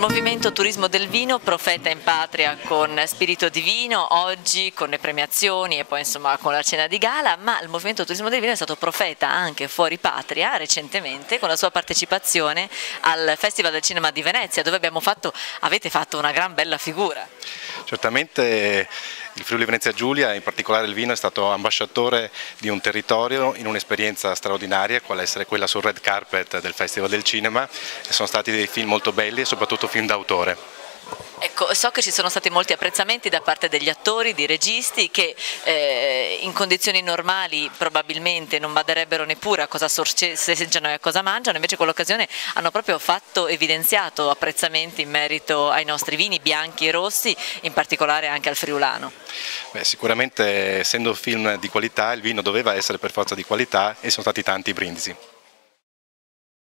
Il movimento Turismo del Vino profeta in patria con spirito divino, oggi con le premiazioni e poi insomma con la cena di gala, ma il movimento Turismo del Vino è stato profeta anche fuori patria recentemente con la sua partecipazione al Festival del Cinema di Venezia, dove avete fatto una gran bella figura. Certamente il Friuli Venezia Giulia, in particolare il vino, è stato ambasciatore di un territorio in un'esperienza straordinaria, quale essere quella sul red carpet del Festival del Cinema, e sono stati dei film molto belli e soprattutto film d'autore. Ecco, so che ci sono stati molti apprezzamenti da parte degli attori, di registi che in condizioni normali probabilmente non baderebbero neppure a cosa sorseggiano e a cosa mangiano, invece con l'occasione hanno proprio evidenziato apprezzamenti in merito ai nostri vini bianchi e rossi, in particolare anche al friulano. Beh, sicuramente essendo film di qualità il vino doveva essere per forza di qualità e sono stati tanti i brindisi.